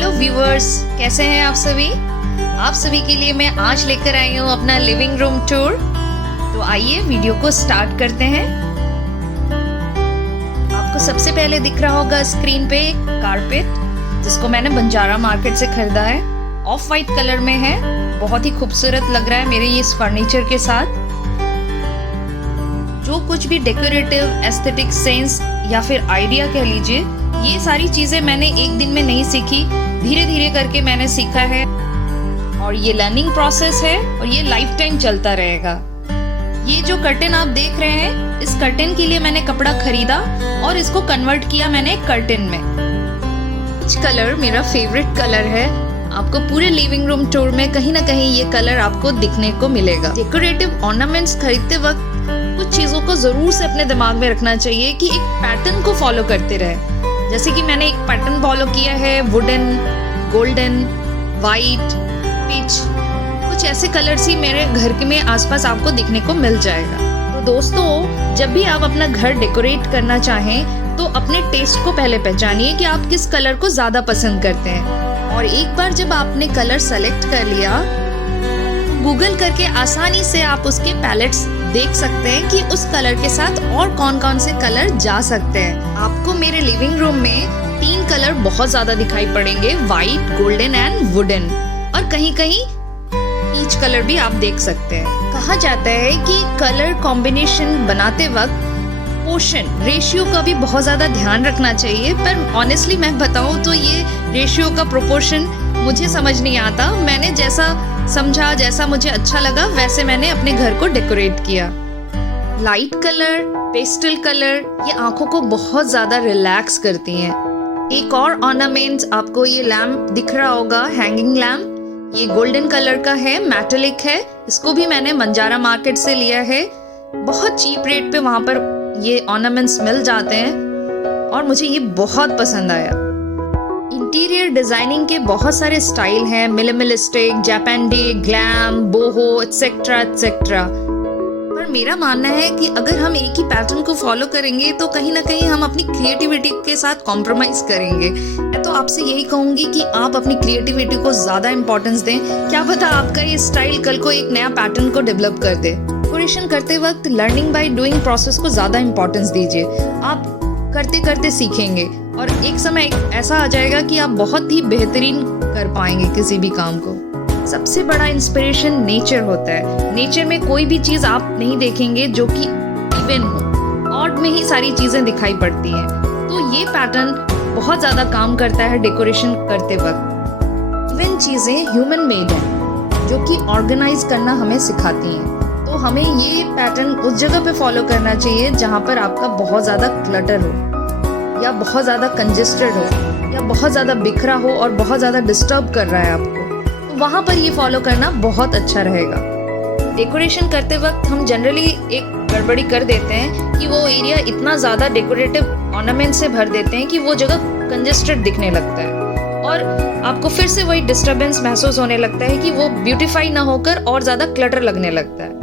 Hello viewers, कैसे हैं आप सभी। आप सभी के लिए मैं आज लेकर आई हूँ अपना लिविंग रूम टूर। तो आइए वीडियो को स्टार्ट करते हैं। आपको सबसे पहले दिख रहा होगा स्क्रीन पे कारपेट, जिसको मैंने बंजारा मार्केट से खरीदा है। ऑफ वाइट कलर में है, बहुत ही खूबसूरत लग रहा है मेरे इस फर्नीचर के साथ। जो कुछ भी डेकोरेटिव एस्थेटिक सेंस या फिर आइडिया कह लीजिए, ये सारी चीजें मैंने एक दिन में नहीं सीखी, धीरे धीरे करके मैंने सीखा है। और ये लर्निंग प्रोसेस है और ये लाइफ टाइम चलता रहेगा। ये जो कर्टेन आप देख रहे हैं, इस कर्टेन के लिए मैंने कपड़ा खरीदा और इसको कन्वर्ट किया मैंने कर्टेन में। पीच कलर मेरा फेवरेट कलर है। आपको पूरे लिविंग रूम टूर में कहीं ना कहीं ये कलर आपको दिखने को मिलेगा। डेकोरेटिव ऑर्नामेंट्स खरीदते वक्त कुछ चीजों को जरूर से अपने दिमाग में रखना चाहिए कि एक पैटर्न को फॉलो करते रहे। जैसे कि मैंने एक पैटर्न फॉलो किया है, वुडन, गोल्डन, वाइट, पीच, कुछ ऐसे कलर्स ही मेरे घर के में आसपास आपको दिखने को मिल जाएगा। तो दोस्तों, जब भी आप अपना घर डेकोरेट करना चाहें तो अपने टेस्ट को पहले पहचानिए कि आप किस कलर को ज्यादा पसंद करते हैं। और एक बार जब आपने कलर सेलेक्ट कर लिया तो गूगल करके आसानी से आप उसके पैलेट्स देख सकते हैं कि उस कलर के साथ और कौन कौन से कलर जा सकते हैं। आपको मेरे लिविंग रूम में 3 कलर बहुत ज्यादा दिखाई पड़ेंगे, वाइट, गोल्डन एंड वुडन, और कहीं कहीं पीच कलर भी आप देख सकते हैं। कहा जाता है कि कलर कॉम्बिनेशन बनाते वक्त पोर्शन रेशियो का भी बहुत ज्यादा ध्यान रखना चाहिए, पर ऑनेस्टली मैं बताऊं तो ये रेशियो का प्रोपोर्शन मुझे समझ नहीं आता। मैंने जैसा समझा, जैसा मुझे अच्छा लगा, वैसे मैंने अपने घर को डेकोरेट किया। लाइट कलर, पेस्टल कलर ये आंखों को बहुत ज्यादा रिलैक्स करती हैं। एक और ऑर्नामेंट आपको ये लैम्प दिख रहा होगा, हैंगिंग लैम्प, ये गोल्डन कलर का है, मेटालिक है। इसको भी मैंने बंजारा मार्केट से लिया है। बहुत चीप रेट पे वहां पर ये ऑर्नामेंट्स मिल जाते हैं और मुझे ये बहुत पसंद आया। इंटीरियर डिजाइनिंग के बहुत सारे स्टाइल हैं, मिनिमलिस्टिक, जापानी, ग्लैम, बोहो, एटसेट्रा एटसेट्रा। पर मेरा मानना है कि अगर हम एक ही पैटर्न को फॉलो करेंगे तो कहीं ना कहीं हम अपनी क्रिएटिविटी के साथ कॉम्प्रोमाइज करेंगे। मैं तो आपसे यही कहूंगी कि आप अपनी क्रिएटिविटी को ज्यादा इंपॉर्टेंस दें। क्या पता आपका ये स्टाइल कल को एक नया पैटर्न को डेवलप कर दे। डेकोरेशन करते वक्त लर्निंग बाय डूइंग प्रोसेस को ज्यादा इंपॉर्टेंस दीजिए। आप करते करते सीखेंगे और एक समय ऐसा आ जाएगा कि आप बहुत ही बेहतरीन कर पाएंगे किसी भी काम को। सबसे बड़ा इंस्पिरेशन नेचर होता है। नेचर में कोई भी चीज आप नहीं देखेंगे जो कि इवन हो, ऑड में ही सारी चीजें दिखाई पड़ती हैं। तो ये पैटर्न बहुत ज्यादा काम करता है डेकोरेशन करते वक्त। इवन चीजें ह्यूमन मेड हैं जो कि ऑर्गेनाइज करना हमें सिखाती हैं। तो हमें ये पैटर्न उस जगह पे फॉलो करना चाहिए जहाँ पर आपका बहुत ज़्यादा क्लटर हो, या बहुत ज़्यादा कंजेस्टेड हो, या बहुत ज़्यादा बिखरा हो और बहुत ज़्यादा डिस्टर्ब कर रहा है आपको, तो वहाँ पर ये फॉलो करना बहुत अच्छा रहेगा। डेकोरेशन करते वक्त हम जनरली एक गड़बड़ी कर देते हैं कि वो एरिया इतना ज़्यादा डेकोरेटिव ऑर्नामेंट से भर देते हैं कि वो जगह कंजेस्टेड दिखने लगता है और आपको फिर से वही डिस्टर्बेंस महसूस होने लगता है कि वो ब्यूटीफाई ना होकर और ज़्यादा क्लटर लगने लगता है।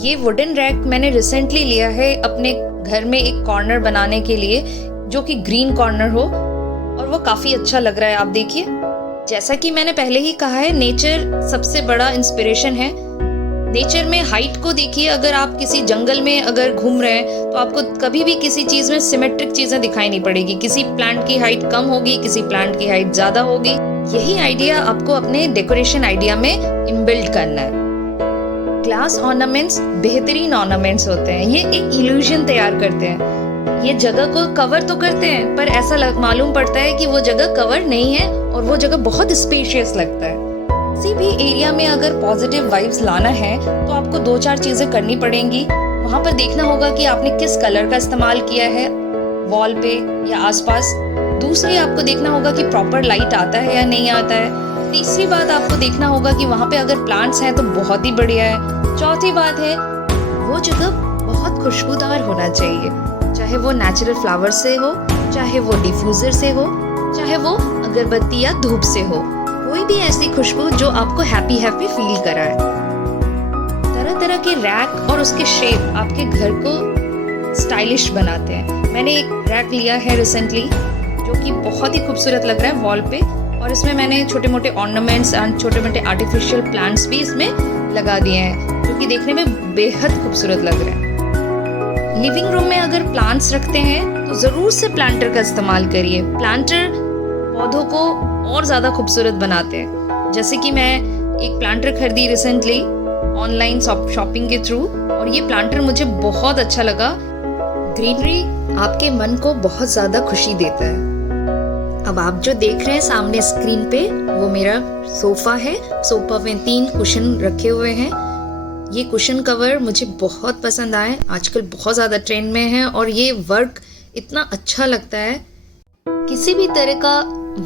ये वुडन रैक मैंने रिसेंटली लिया है अपने घर में एक कॉर्नर बनाने के लिए, जो कि ग्रीन कॉर्नर हो, और वो काफ़ी अच्छा लग रहा है। आप देखिए, जैसा कि मैंने पहले ही कहा है, नेचर सबसे बड़ा इंस्पिरेशन है। नेचर में हाइट को देखिए, अगर आप किसी जंगल में अगर घूम रहे हैं तो आपको कभी भी किसी चीज़ में सिमेट्रिक चीज़ें दिखाई नहीं पड़ेगी। किसी प्लांट की हाइट कम होगी, किसी प्लांट की हाइट ज़्यादा होगी। यही आइडिया आपको अपने डेकोरेशन आइडिया में इनबिल्ड करना है। ग्लास ऑर्नामेंट्स बेहतरीन ऑर्नामेंट्स होते हैं। ये एक इल्यूजन तैयार करते हैं। ये जगह को कवर तो करते हैं, पर ऐसा मालूम पड़ता है कि वो जगह कवर नहीं है और वो जगह बहुत स्पेशियस लगता है। किसी भी एरिया में अगर पॉजिटिव वाइब्स लाना है तो आपको 2-4 चीजें करनी पड़ेंगी। वहाँ पर देखना होगा कि आपने किस कलर का इस्तेमाल किया है वॉल पे या आसपास। दूसरी, आपको देखना होगा कि प्रॉपर लाइट आता है या नहीं आता है। तीसरी बात, आपको देखना होगा कि वहाँ पे अगर प्लांट्स हैं तो बहुत ही बढ़िया है। चौथी बात है, वो जगह बहुत खुशबूदार होना चाहिए, चाहे वो नेचुरल फ्लावर से हो, चाहे वो डिफ्यूजर से हो, चाहे वो अगरबत्ती या धूप से हो। कोई भी ऐसी खुशबू जो आपको हैप्पी हैप्पी फील कराए। तरह तरह के रैक और उसके शेप आपके घर को स्टाइलिश बनाते हैं। मैंने एक रैक लिया है रिसेंटली जो कि बहुत ही खूबसूरत लग रहा है वॉल पे। और इसमें मैंने छोटे मोटे ऑर्नामेंट्स एंड छोटे मोटे आर्टिफिशियल प्लांट्स भी इसमें लगा दिए हैं, जो कि देखने में बेहद खूबसूरत लग रहे हैं। लिविंग रूम में अगर प्लांट्स रखते हैं तो ज़रूर से प्लांटर का इस्तेमाल करिए। प्लांटर पौधों को और ज़्यादा खूबसूरत बनाते हैं। जैसे कि मैं एक प्लांटर खरीदी रिसेंटली ऑनलाइन शॉपिंग के थ्रू, और ये प्लांटर मुझे बहुत अच्छा लगा। ग्रीनरी आपके मन को बहुत ज़्यादा खुशी देता है। अब आप जो देख रहे हैं सामने स्क्रीन पे, वो मेरा सोफ़ा है। सोफ़ा में 3 कुशन रखे हुए हैं। ये कुशन कवर मुझे बहुत पसंद आए, आजकल बहुत ज़्यादा ट्रेंड में है और ये वर्क इतना अच्छा लगता है। किसी भी तरह का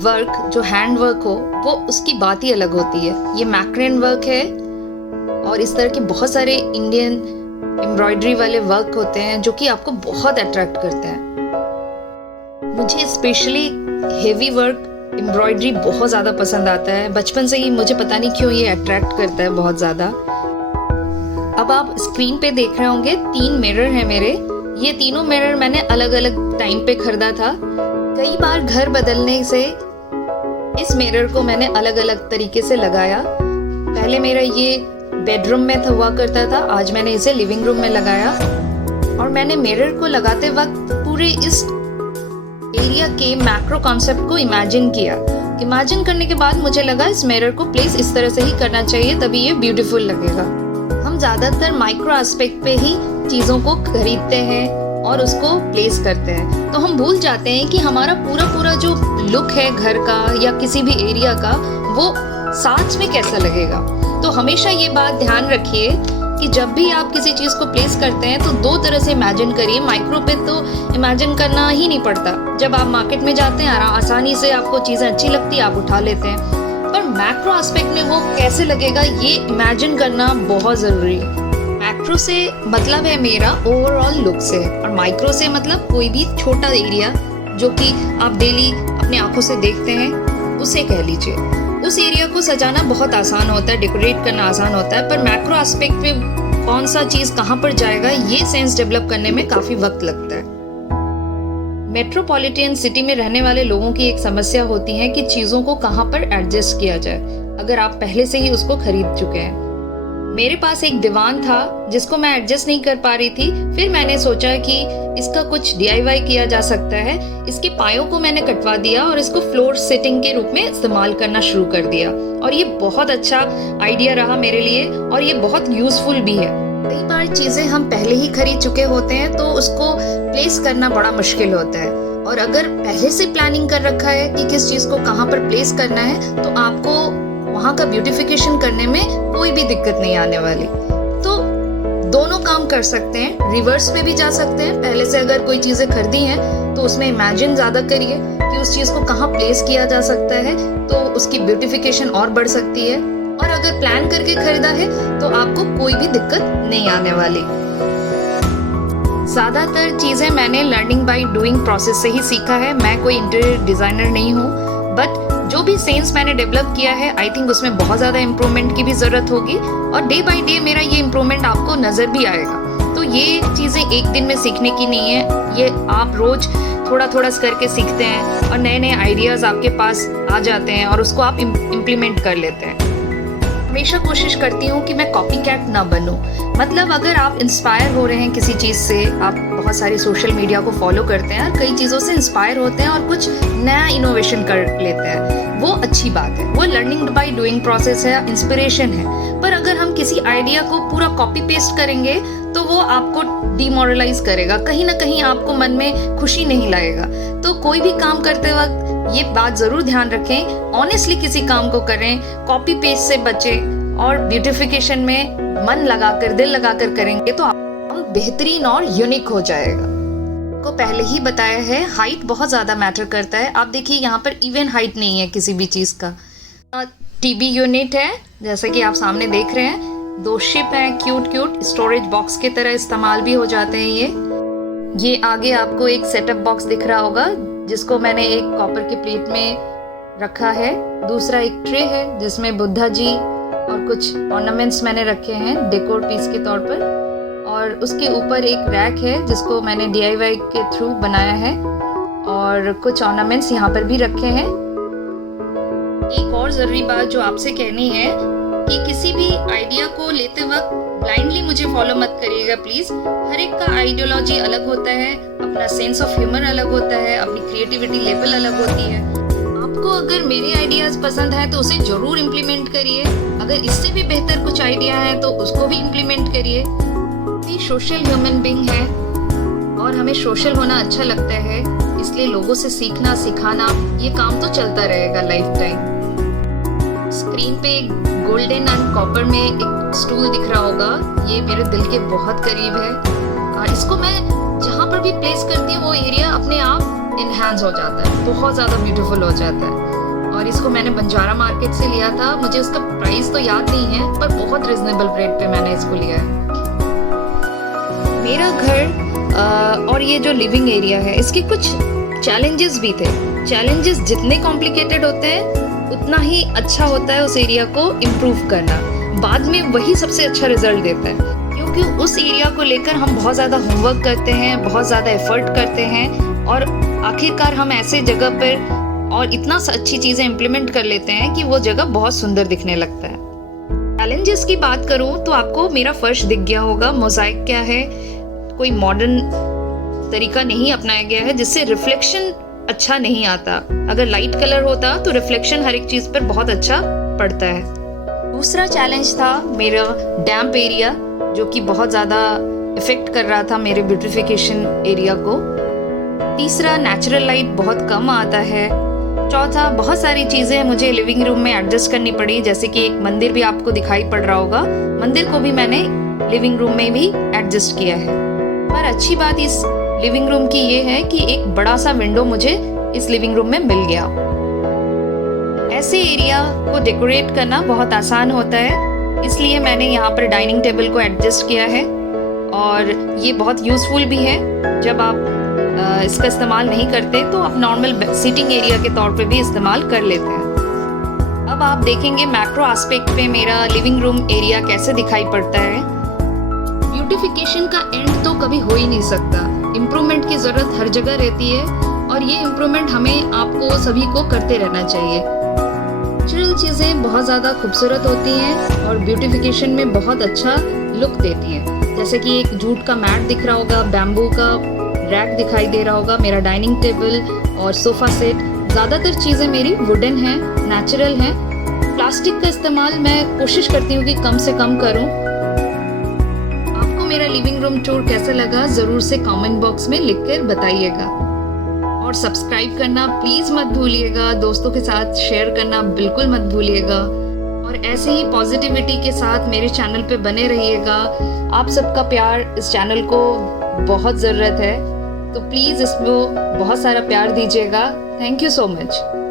वर्क जो हैंड वर्क हो, वो उसकी बात ही अलग होती है। ये मैक्रेन वर्क है और इस तरह के बहुत सारे इंडियन एम्ब्रॉयडरी वाले वर्क होते हैं जो कि आपको बहुत अट्रैक्ट करते हैं। मुझे स्पेशली हेवी वर्क एम्ब्रॉयडरी बहुत ज़्यादा पसंद आता है। बचपन से ही मुझे पता नहीं क्यों ये अट्रैक्ट करता है बहुत ज़्यादा। अब आप स्क्रीन पे देख रहे होंगे 3 मिरर हैं मेरे। ये तीनों मिरर मैंने अलग अलग टाइम पे खरीदा था। कई बार घर बदलने से इस मिरर को मैंने अलग अलग तरीके से लगाया। पहले मेरा ये बेडरूम में हुआ करता था, आज मैंने इसे लिविंग रूम में लगाया। और मैंने मिरर को लगाते वक्त पूरे इस एरिया के मैक्रो कॉन्सेप्ट को इमेजिन किया। इमेजिन करने के बाद मुझे लगा इस मिरर को प्लेस इस तरह से ही करना चाहिए, तभी ये ब्यूटीफुल लगेगा। हम ज़्यादातर माइक्रो एस्पेक्ट पे ही चीज़ों को खरीदते हैं और उसको प्लेस करते हैं, तो हम भूल जाते हैं कि हमारा पूरा जो लुक है घर का या किसी भी एरिया का, वो साथ में कैसा लगेगा। तो हमेशा ये बात ध्यान रखिए कि जब भी आप किसी चीज़ को प्लेस करते हैं तो 2 तरह से इमेजिन करिए। माइक्रो पे तो इमेजिन करना ही नहीं पड़ता, जब आप मार्केट में जाते हैं आसानी से आपको चीज़ें अच्छी लगती है, आप उठा लेते हैं। पर मैक्रो एस्पेक्ट में वो कैसे लगेगा ये इमेजिन करना बहुत ज़रूरी है। मैक्रो से मतलब है मेरा ओवरऑल लुक से, और माइक्रो से मतलब कोई भी छोटा एरिया जो कि आप डेली अपने आंखों से देखते हैं, उसे कह लीजिए। उस एरिया को सजाना बहुत आसान होता है, डेकोरेट करना आसान होता है, पर मैक्रो एस्पेक्ट पे कौन सा चीज़ कहाँ पर जाएगा ये सेंस डेवलप करने में काफ़ी वक्त लगता है। मेट्रोपॉलिटन सिटी में रहने वाले लोगों की एक समस्या होती है कि चीज़ों को कहाँ पर एडजस्ट किया जाए, अगर आप पहले से ही उसको खरीद चुके हैं। मेरे पास एक दीवान था जिसको मैं एडजस्ट नहीं कर पा रही थी। फिर मैंने सोचा कि इसका कुछ DIY किया जा सकता है। इसके पायों को मैंने कटवा दिया और इसको फ्लोर सिटिंग के रूप में इस्तेमाल करना शुरू कर दिया, और ये बहुत अच्छा आइडिया रहा मेरे लिए और ये बहुत यूजफुल भी है। कई बार चीज़ें हम पहले ही खरीद चुके होते हैं तो उसको प्लेस करना बड़ा मुश्किल होता है, और अगर पहले से प्लानिंग कर रखा है कि किस चीज़ को कहाँ पर प्लेस करना है, तो आपको वहाँ का ब्यूटिफिकेशन करने में कोई भी दिक्कत नहीं आने वाली। तो दोनों काम कर सकते हैं, रिवर्स में भी जा सकते हैं। पहले से अगर कोई चीज़ें खरीदी हैं तो उसमें इमेजिन ज़्यादा करिए कि उस चीज़ को कहाँ प्लेस किया जा सकता है, तो उसकी ब्यूटिफिकेशन और बढ़ सकती है। और अगर प्लान करके खरीदा है तो आपको कोई भी दिक्कत नहीं आने वाली। ज़्यादातर चीज़ें मैंने लर्निंग बाय डूइंग प्रोसेस से ही सीखा है। मैं कोई इंटीरियर डिज़ाइनर नहीं हूँ, बट जो भी सेंस मैंने डेवलप किया है, आई थिंक उसमें बहुत ज़्यादा इम्प्रूवमेंट की भी ज़रूरत होगी, और डे बाय डे मेरा ये इम्प्रूवमेंट आपको नज़र भी आएगा। तो ये चीज़ें एक दिन में सीखने की नहीं है, ये आप रोज़ थोड़ा थोड़ा करके सीखते हैं और नए नए आइडियाज़ आपके पास आ जाते हैं और उसको आप इम्प्लीमेंट कर लेते हैं। हमेशा कोशिश करती हूँ कि मैं कॉपी कैट ना बनूँ। मतलब अगर आप इंस्पायर हो रहे हैं किसी चीज़ से, आप बहुत सारी सोशल मीडिया को फॉलो करते हैं और कई चीज़ों से इंस्पायर होते हैं और कुछ नया इनोवेशन कर लेते हैं, वो अच्छी बात है, वो लर्निंग बाय डूइंग प्रोसेस है, इंस्पिरेशन है। पर अगर हम किसी आइडिया को पूरा कॉपी पेस्ट करेंगे तो वो आपको डिमोरलाइज करेगा, कहीं ना कहीं आपको मन में खुशी नहीं लाएगा। तो कोई भी काम करते वक्त ये बात ज़रूर ध्यान रखें, ऑनेस्टली किसी काम को करें, कॉपी पेस्ट से बचें और ब्यूटिफिकेशन में मन लगाकर, दिल लगाकर करेंगे तो हम बेहतरीन और यूनिक हो जाएगा। को पहले ही बताया है, हाइट बहुत ज़्यादा मैटर करता है। आप देखिए यहाँ पर इवन हाइट नहीं है किसी भी चीज़ का। टीवी यूनिट है, जैसे कि आप सामने देख रहे हैं। 2 शिप हैं, क्यूट स्टोरेज बॉक्स की तरह इस्तेमाल भी हो जाते हैं। ये आगे आपको एक सेटअप बॉक्स दिख रहा होगा जिसको मैंने एक कॉपर के प्लेट में रखा है। दूसरा एक ट्रे है जिसमें बुद्धा जी और कुछ ऑर्नामेंट्स मैंने रखे हैं डेकोर पीस के तौर पर, और उसके ऊपर एक रैक है जिसको मैंने DIY के थ्रू बनाया है। और कुछ ऑर्नामेंट्स यहाँ पर भी रखे हैं। एक और ज़रूरी बात जो आपसे कहनी है कि किसी भी आइडिया को लेते वक्त ब्लाइंडली मुझे फॉलो मत करिएगा प्लीज़। हर एक का आइडियोलॉजी अलग होता है, अपना सेंस ऑफ ह्यूमर अलग होता है, अपनी क्रिएटिविटी लेवल अलग होती है। आपको अगर मेरे आइडियाज़ पसंद है तो उसे ज़रूर इम्प्लीमेंट करिए, अगर इससे भी बेहतर कुछ आइडिया है तो उसको भी इम्प्लीमेंट करिए। भी सोशल ह्यूमन बीइंग है और हमें सोशल होना अच्छा लगता है, इसलिए लोगों से सीखना सिखाना ये काम तो चलता रहेगा लाइफ टाइम। स्क्रीन पे गोल्डन एंड कॉपर में एक स्टूल दिख रहा होगा, ये मेरे दिल के बहुत करीब है और इसको मैं जहाँ पर भी प्लेस करती हूँ वो एरिया अपने आप इनहैंस हो जाता है, बहुत ज़्यादा ब्यूटीफुल हो जाता है। और इसको मैंने बंजारा मार्केट से लिया था, मुझे उसका प्राइस तो याद नहीं है पर बहुत रिजनेबल रेट पे मैंने इसको लिया है। मेरा घर और ये जो लिविंग एरिया है इसके कुछ चैलेंजेस भी थे। चैलेंजेस जितने कॉम्प्लिकेटेड होते हैं उतना ही अच्छा होता है उस एरिया को इम्प्रूव करना, बाद में वही सबसे अच्छा रिजल्ट देता है, क्योंकि उस एरिया को लेकर हम बहुत ज़्यादा होमवर्क करते हैं, बहुत ज़्यादा एफर्ट करते हैं और आखिरकार हम ऐसे जगह पर और इतना अच्छी चीज़ें इम्प्लीमेंट कर लेते हैं कि वो जगह बहुत सुंदर दिखने लगता है। चैलेंजेस की बात करूँ तो आपको मेरा फर्श दिख गया होगा, मोज़ाइक क्या है, कोई मॉडर्न तरीका नहीं अपनाया गया है जिससे रिफ्लेक्शन अच्छा नहीं आता। अगर लाइट कलर होता तो रिफ्लेक्शन हर एक चीज़ पर बहुत अच्छा पड़ता है। दूसरा चैलेंज था मेरा डैम्प एरिया, जो कि बहुत ज़्यादा इफ़ेक्ट कर रहा था मेरे ब्यूटिफिकेशन एरिया को। तीसरा नेचुरल लाइट बहुत कम आता है। चौथा बहुत सारी चीज़ें मुझे लिविंग रूम में एडजस्ट करनी पड़ी, जैसे कि एक मंदिर भी आपको दिखाई पड़ रहा होगा, मंदिर को भी मैंने लिविंग रूम में भी एडजस्ट किया है। पर अच्छी बात इस लिविंग रूम की ये है कि एक बड़ा सा विंडो मुझे इस लिविंग रूम में मिल गया। ऐसे एरिया को डेकोरेट करना बहुत आसान होता है, इसलिए मैंने यहाँ पर डाइनिंग टेबल को एडजस्ट किया है और ये बहुत यूज़फुल भी है। जब आप इसका इस्तेमाल नहीं करते तो आप नॉर्मल सीटिंग एरिया के तौर पे भी इस्तेमाल कर लेते हैं। अब आप देखेंगे मैक्रो एस्पेक्ट पे मेरा लिविंग रूम एरिया कैसे दिखाई पड़ता है। ब्यूटिफिकेशन का एंड तो कभी हो ही नहीं सकता, इम्प्रूवमेंट की ज़रूरत हर जगह रहती है और ये इम्प्रूवमेंट हमें आपको सभी को करते रहना चाहिए। नेचुरल चीज़ें बहुत ज़्यादा खूबसूरत होती हैं और ब्यूटिफिकेशन में बहुत अच्छा लुक देती हैं, जैसे कि एक जूट का मैट दिख रहा होगा, बैम्बू का रैक दिखाई दे रहा होगा, मेरा डाइनिंग टेबल और सोफ़ा सेट। ज़्यादातर चीज़ें मेरी वुडन हैं, नेचुरल हैं। प्लास्टिक का इस्तेमाल मैं कोशिश करती हूँ कि कम से कम करूँ। मेरा लिविंग रूम टूर कैसा लगा ज़रूर से कमेंट बॉक्स में लिखकर बताइएगा और सब्सक्राइब करना प्लीज़ मत भूलिएगा, दोस्तों के साथ शेयर करना बिल्कुल मत भूलिएगा और ऐसे ही पॉजिटिविटी के साथ मेरे चैनल पे बने रहिएगा। आप सबका प्यार इस चैनल को बहुत ज़रूरत है, तो प्लीज़ इसको बहुत सारा प्यार दीजिएगा। Thank you so much.